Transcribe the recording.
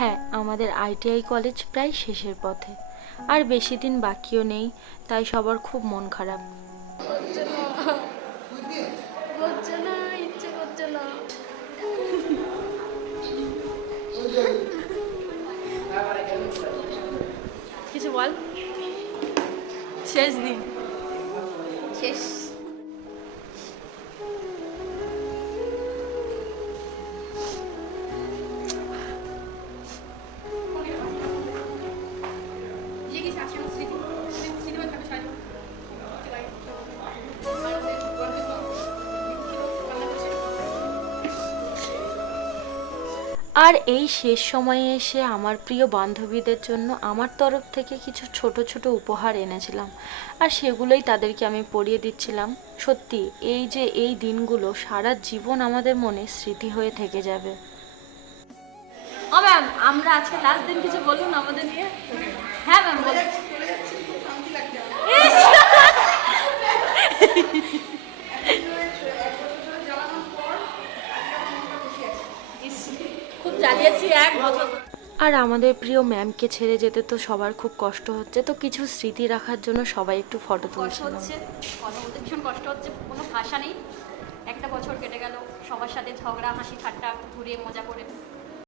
হ্যাঁ, আমাদের ITI college প্রায় শেষের পথে, আর বেশি দিন বাকিও নেই, তাই সবার খুব মন খারাপ। হচ্ছে না, ইচ্ছে করছে না। কিছু বল। শেষ দিন। শেষ। আর এই শেষ সময়ে এসে আমার প্রিয় বান্ধবীদের জন্য আমার তরফ থেকে কিছু ছোট ছোট উপহার এনেছিলাম, আর সেগুলোই তাদেরকে আমি পরিয়ে দিচ্ছিলাম। সত্যি এই যে এই দিনগুলো সারা জীবন আমাদের মনে স্মৃতি হয়ে থেকে যাবে। ও ম্যাম, আমরা আজকে লাস্ট দিন, কিছু বলুন আমাদের নিয়ে। হ্যাঁ ম্যাম, বলুন। খুব জ্বালিয়েছি 1 বছর। আর আমাদের প্রিয় ম্যামকে ছেড়ে যেতে তো সবার খুব কষ্ট হচ্ছে, তো কিছু স্মৃতি রাখার জন্য সবাই একটু ফটো কষ্ট তুলছিলাম। হচ্ছে, কথা বলতে ভীষণ কষ্ট হচ্ছে, কোনো ভাষা নেই। একটা বছর কেটে গেল সবার সাথে ঝগড়া, হাসি ঠাট্টা, ঘুরে মজা করে।